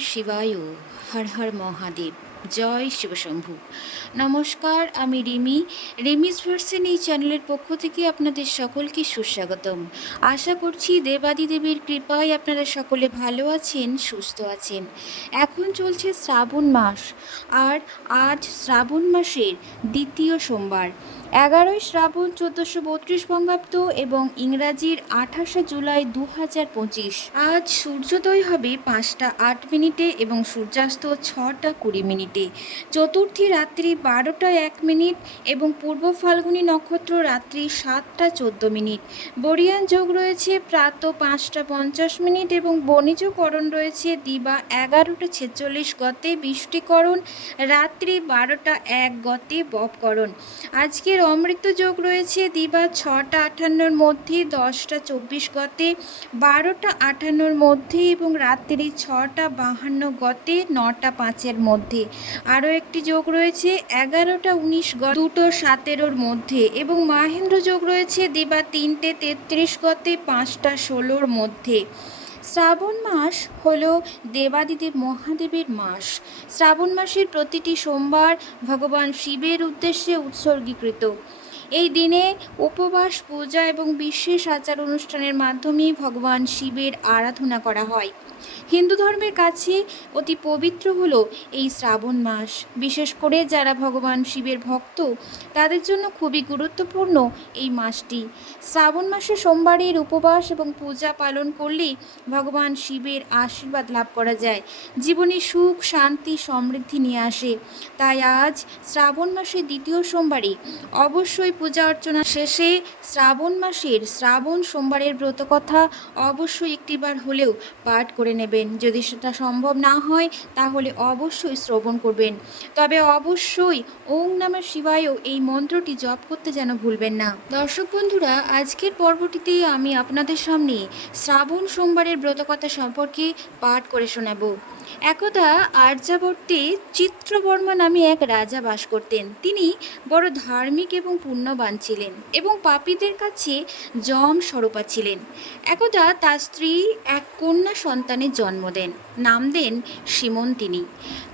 শিবায় হর হর মহাদেব। জয় শিবশম্ভু। নমস্কার, আমি রিমি। রিমিস ভার্সেন এই চ্যানেলের পক্ষ থেকে আপনাদের সকলকে সুস্বাগতম। আশা করছি দেবাদি দেবীর কৃপায় আপনারা সকলে ভালো আছেন, সুস্থ আছেন। এখন চলছে শ্রাবণ মাস, আর আজ শ্রাবণ মাসের দ্বিতীয় সোমবার। এগারোই শ্রাবণ চোদ্দোশো বত্রিশ বঙ্গাব্দ এবং ইংরাজির আঠাশে জুলাই দু হাজার পঁচিশ। আজ সূর্যোদয় হবে পাঁচটা আট মিনিটে এবং সূর্যাস্ত ছটা কুড়ি মিনিটে। চতুর্থী রাত্রি বারোটা এক মিনিট এবং পূর্ব ফাল্গুনী নক্ষত্র রাত্রি সাতটা চোদ্দ মিনিট। বরিয়ান যোগ রয়েছে প্রাত পাঁচটা পঞ্চাশ মিনিট এবং বণিজকরণ রয়েছে দিবা এগারোটা ছেচল্লিশ গতে বৃষ্টিকরণ, রাত্রি বারোটা এক গতে বপকরণ। আজকের অমৃত যোগ রয়েছে দিবা ছটা আটান্নর মধ্যে, দশটা চব্বিশ গতে, বারোটা আটান্নর মধ্যে এবং রাত্রি ছটা বাহান্ন গতে, নটা পাঁচের মধ্যে। আরও একটি যোগ রয়েছে, এগারোটা উনিশ গ দুটো সতেরোর মধ্যে এবং মাহেন্দ্র যোগ রয়েছে দিবা তিনটে তেত্রিশ গতে পাঁচটা ষোলোর মধ্যে। শ্রাবণ মাস হল দেবাদিদেব মহাদেবের মাস। শ্রাবণ মাসের প্রতিটি সোমবার ভগবান শিবের উদ্দেশ্যে উৎসর্গীকৃত। এই দিনে উপবাস, পূজা এবং বিশেষ আচার অনুষ্ঠানের মাধ্যমে ভগবান শিবের আরাধনা করা হয়। হিন্দু ধর্মের কাছে অতি পবিত্র হলো এই শ্রাবণ মাস। বিশেষ করে যারা ভগবান শিবের ভক্ত, তাদের জন্য খুবই গুরুত্বপূর্ণ এই মাসটি। শ্রাবণ মাসে সোমবারের উপবাস এবং পূজা পালন করলে ভগবান শিবের আশীর্বাদ লাভ করা যায়। জীবনে সুখ, শান্তি, সমৃদ্ধি নিয়ে আসে। তাই আজ শ্রাবণ মাসের দ্বিতীয় সোমবারে অবশ্যই পূজা অর্চনা শেষে শ্রাবণ মাসের শ্রাবণ সোমবারের ব্রতকথা অবশ্যই একটিবার হলেও পাঠ করে নেবেন। যদি সেটা সম্ভব না হয়, তাহলে অবশ্যই শ্রবণ করবেন। তবে অবশ্যই ওং নামের শিবায়ও এই মন্ত্রটি জপ করতে যেন ভুলবেন না। দর্শক বন্ধুরা, আজকের পর্বটিতে আমি আপনাদের সামনে শ্রাবণ সোমবারের ব্রতকথা সম্পর্কে পাঠ করে শোনাবো। একদা আর্যাবর্তে চিত্রবর্মা নামে এক রাজা বাস করতেন। তিনি বড় ধার্মিক এবং পুণ্যবান ছিলেন এবং পাপীদের কাছে যম স্বরূপা ছিলেন। একদা তার স্ত্রী এক কন্যা সন্তানের জন্ম দেন, নাম দেন সীমন্তিনী।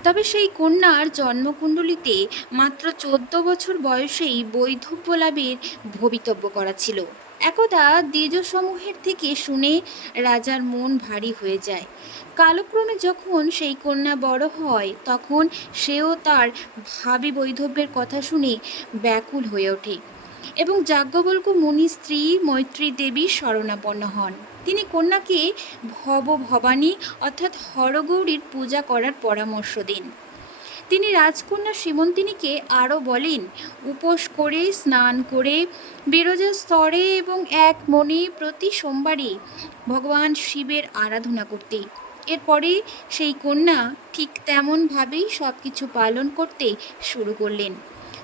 তবে সেই কন্যার জন্মকুণ্ডলিতে মাত্র চোদ্দ বছর বয়সেই বৈধব্য লাভের ভবিতব্য করা ছিল। একদা দ্বিজসমূহের থেকে শুনে রাজার মন ভারী হয়ে যায়। কালক্রমে যখন সেই কন্যা বড় হয়, তখন সেও তার ভাবি বৈধব্যের কথা শুনে ব্যাকুল হয়ে ওঠে এবং যাজ্ঞবল্ক মুনি স্ত্রী মৈত্রী দেবী শরণাপন্ন হন। তিনি কন্যাকে ভব ভবানী অর্থাৎ হরগৌরীর পূজা করার পরামর্শ দেন। তিনি রাজকন্যা সীমন্তিনীকে আরও বলেন, উপোস করে, স্নান করে বিরজা স্তরে এবং এক মনে প্রতি সোমবারে ভগবান শিবের আরাধনা করতে। এরপরে সেই কন্যা ঠিক তেমনভাবেই সব কিছু পালন করতে শুরু করলেন।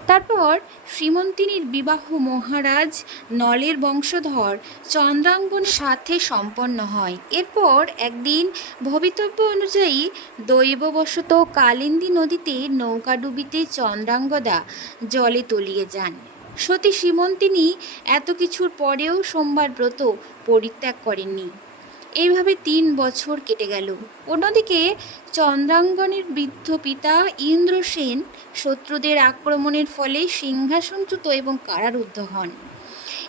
তারপর শ্রীমন্তিনীর বিবাহ মহারাজ নলের বংশধর চন্দ্রাঙ্গন সাথে সম্পন্ন হয়। এরপর একদিন ভবিতব্য অনুযায়ী দৈববশত কালিন্দী নদীতে নৌকাডুবিতে চন্দ্রাঙ্গদা জলে তলিয়ে যান। সতী সীমন্তিনী এত কিছুর পরেও সোমবার ব্রত পরিত্যাগ করেননি। এইভাবে তিন বছর কেটে গেল। অন্যদিকে চন্দ্রাঙ্গনের বৃদ্ধ পিতা ইন্দ্রসেন শত্রুদের আক্রমণের ফলে সিংহাসনচ্যুত এবং কারারুদ্ধ হন।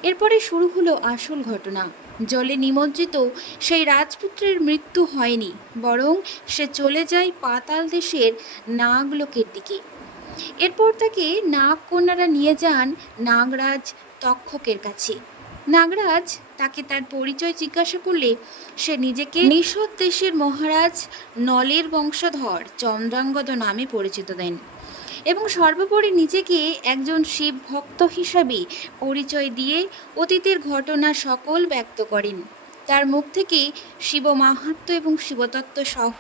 এরপরে শুরু হলো আসল ঘটনা। জলে নিমজ্জিত সেই রাজপুত্রের মৃত্যু হয়নি, বরং সে চলে যায় পাতাল দেশের নাগলোকের দিকে। এরপর তাকে নাগ কন্যারা নিয়ে যান নাগরাজ তক্ষকের কাছে। নাগরাজ তাকে তার পরিচয় জিজ্ঞাসা করলে সে নিজেকে নিষদ দেশের মহারাজ নলের বংশধর চন্দ্রাঙ্গদ নামে পরিচিত দেন এবং সর্বোপরি নিজেকে একজন শিব ভক্ত হিসাবে পরিচয় দিয়ে অতীতের ঘটনা সকল ব্যক্ত করেন। তার মুখ থেকে শিব মাহাত্ম্য এবং শিবতত্ত্ব সহ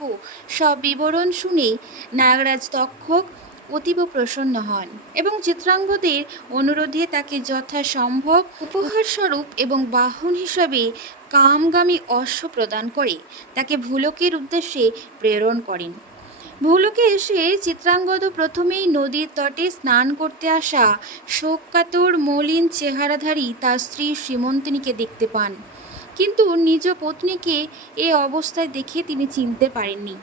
সব বিবরণ শুনে নাগরাজ তক্ষক অতীব প্রসন্ন হন এবং চিত্রাঙ্গদের অনুরোধে তাকে যথাসম্ভব উপহারস্বরূপ এবং বাহন হিসাবে কামগামী অশ্ব প্রদান করে। তাকে ভুলকের উদ্দেশ্যে প্রেরণ করেন। ভুলকে এসে চিত্রাঙ্গদ প্রথমেই নদীর তটে স্নান করতে আসা শোককাতর মলিন চেহারাধারী তার স্ত্রী শ্রীমন্তিনীকে দেখতে পান। কিন্তু নিজ পত্নীকে এ অবস্থায় দেখে তিনি চিনতে পারেননি।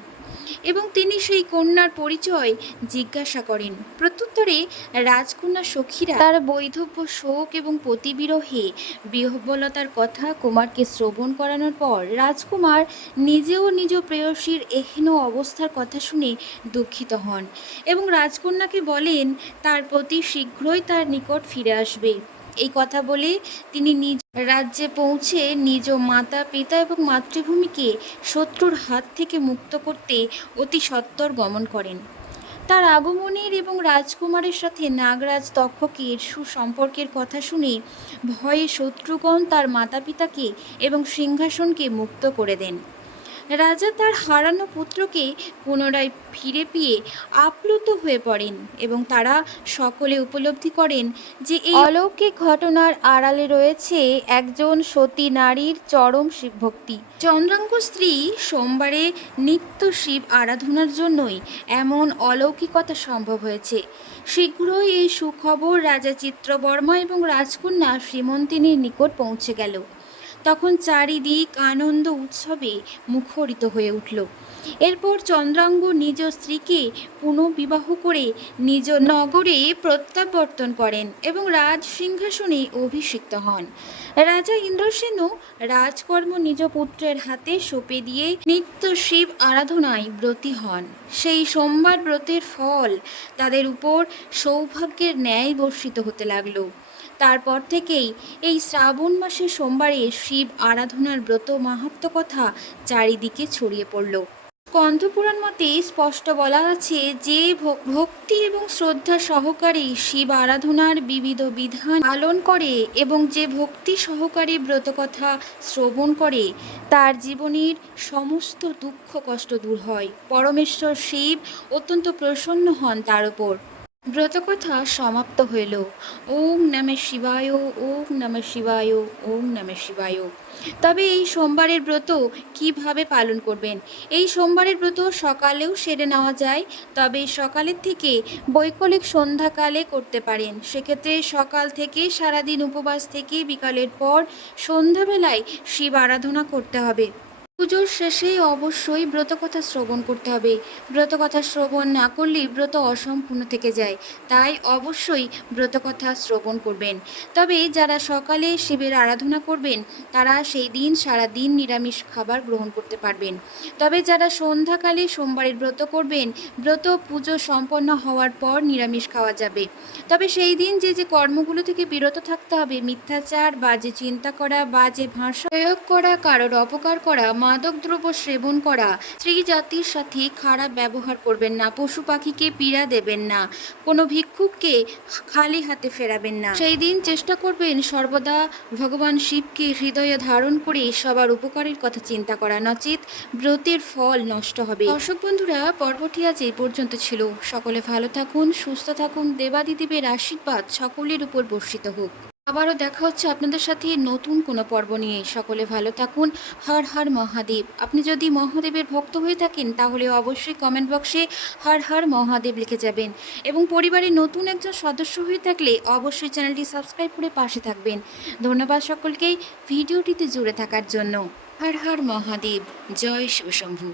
এবং তিনি সেই কন্যার পরিচয় জিজ্ঞাসা করেন। প্রত্যুত্তরে রাজকন্যা সখীরা তার বৈধব্য শোক এবং পতিবিরহে বিহ্বলতার কথা কুমারকে শ্রবণ করানোর পর রাজকুমার নিজেও নিজ প্রেয়সীর এহেন অবস্থার কথা শুনে দুঃখিত হন এবং রাজকন্যাকে বলেন, তার প্রতি শীঘ্রই তার নিকট ফিরে আসবে। এই কথা বলে তিনি নিজ রাজ্যে পৌঁছে নিজ মাতা, পিতা এবং মাতৃভূমিকে শত্রুর হাত থেকে মুক্ত করতে অতি সত্বর গমন করেন। তার আগমনের এবং রাজকুমারের সাথে নাগরাজ তক্ষকের সুসম্পর্কের কথা শুনে ভয়ে শত্রুগণ তার মাতা পিতাকে এবং সিংহাসনকে মুক্ত করে দেন। রাজা তার হারানো পুত্রকে পুনরায় ফিরে পেয়ে আপ্লুত হয়ে পড়েন এবং তারা সকলে উপলব্ধি করেন যে এই অলৌকিক ঘটনার আড়ালে রয়েছে একজন সতী নারীর চরম শিবভক্তি। চন্দ্রাঙ্গ স্ত্রী সোমবারে নিত্য শিব আরাধনার জন্যই এমন অলৌকিকতা সম্ভব হয়েছে। শীঘ্রই এই সুখবর রাজা চিত্রবর্মা এবং রাজকন্যা শ্রীমন্তিনীর নিকট পৌঁছে গেল। তখন চারিদিক আনন্দ উৎসবে মুখরিত হয়ে উঠল। এরপর চন্দ্রাঙ্গ নিজ স্ত্রীকে পুনঃবিবাহ করে নিজ নগরে প্রত্যাবর্তন করেন এবং রাজ সিংহাসনে অভিষিক্ত হন। রাজা ইন্দ্রসেনও রাজকর্ম নিজ পুত্রের হাতে সঁপে দিয়ে নিত্য শিব আরাধনায় ব্রতী হন। সেই সোমবার ব্রতের ফল তাদের উপর সৌভাগ্যের ন্যায় বর্ষিত হতে লাগল। তারপর থেকেই এই শ্রাবণ মাসের সোমবারে শিব আরাধনার ব্রত মাহাত্ম কথা চারিদিকে ছড়িয়ে পড়ল। স্কন্ধপুরাণ মতে স্পষ্ট বলা আছে যে ভক্তি এবং শ্রদ্ধা সহকারে শিব আরাধনার বিবিধ বিধান পালন করে এবং যে ভক্তি সহকারে ব্রতকথা শ্রবণ করে, তার জীবনের সমস্ত দুঃখ কষ্ট দূর হয়। পরমেশ্বর শিব অত্যন্ত প্রসন্ন হন তার উপর। ব্রতকথা সমাপ্ত হইল। ওম নমঃ শিবায়, ওম নমঃ শিবায়, ওম নমঃ শিবায়। তবে এই সোমবারের ব্রত কীভাবে পালন করবেন? এই সোমবারের ব্রত সকালেও সেরে নেওয়া যায়, তবে সকালের থেকে বৈকলিক সন্ধ্যাকালে করতে পারেন। সেক্ষেত্রে সকাল থেকে সারাদিন উপবাস থেকে বিকালের পর সন্ধ্যাবেলায় শিব আরাধনা করতে হবে। পুজোর শেষে অবশ্যই ব্রতকথা শ্রবণ করতে হবে। ব্রতকথা শ্রবণ না করলে ব্রত অসম্পূর্ণ থেকে যায়। তাই অবশ্যই ব্রতকথা শ্রবণ করবেন। তবে যারা সকালে শিবের আরাধনা করবেন, তারা সেই দিন সারা দিন নিরামিষ খাবার গ্রহণ করতে পারবেন। তবে যারা সন্ধ্যাকালে সোমবারের ব্রত করবেন, ব্রত পুজো সম্পন্ন হওয়ার পর নিরামিষ খাওয়া যাবে। তবে সেই দিন যে যে কর্মগুলো থেকে বিরত থাকতে হবে, মিথ্যাচার বাজে চিন্তা করা বাজে ভাষা প্রয়োগ করা, কারোর অপকার করা মাদক দ্রব্য সেবন করা স্ত্রী জাতির সাথে খারাপ ব্যবহার করবেন না, পশু পাখিকে পীড়া দেবেন না, কোনো ভিক্ষুককে খালি হাতে ফেরাবেন না। সেই দিন চেষ্টা করবেন সর্বদা ভগবান শিবকে হৃদয়ে ধারণ করে সবার উপকারের কথা চিন্তা করা। নচিত ব্রতের ফল নষ্ট হবে। দর্শক বন্ধুরা, পর্বটি আজ এই পর্যন্ত ছিল। সকলে ভালো থাকুন, সুস্থ থাকুন, দেবাদিদেবের আশীর্বাদ সকলের উপর বর্ষিত হোক। আবারও দেখা হচ্ছে আপনাদের সাথে নতুন কোনো পর্ব নিয়ে। সকলে ভালো থাকুন। হর হর মহাদেব। আপনি যদি মহাদেবের ভক্ত হয়ে থাকেন, তাহলে অবশ্যই কমেন্ট বক্সে হর হর মহাদেব লিখে যাবেন। এবং পরিবারের নতুন একজন সদস্য হয়ে থাকলে অবশ্যই চ্যানেলটি সাবস্ক্রাইব করে পাশে থাকবেন। ধন্যবাদ সকলকেই ভিডিওটিতে জুড়ে থাকার জন্য। হর হর মহাদেব। জয় শিবশম্ভু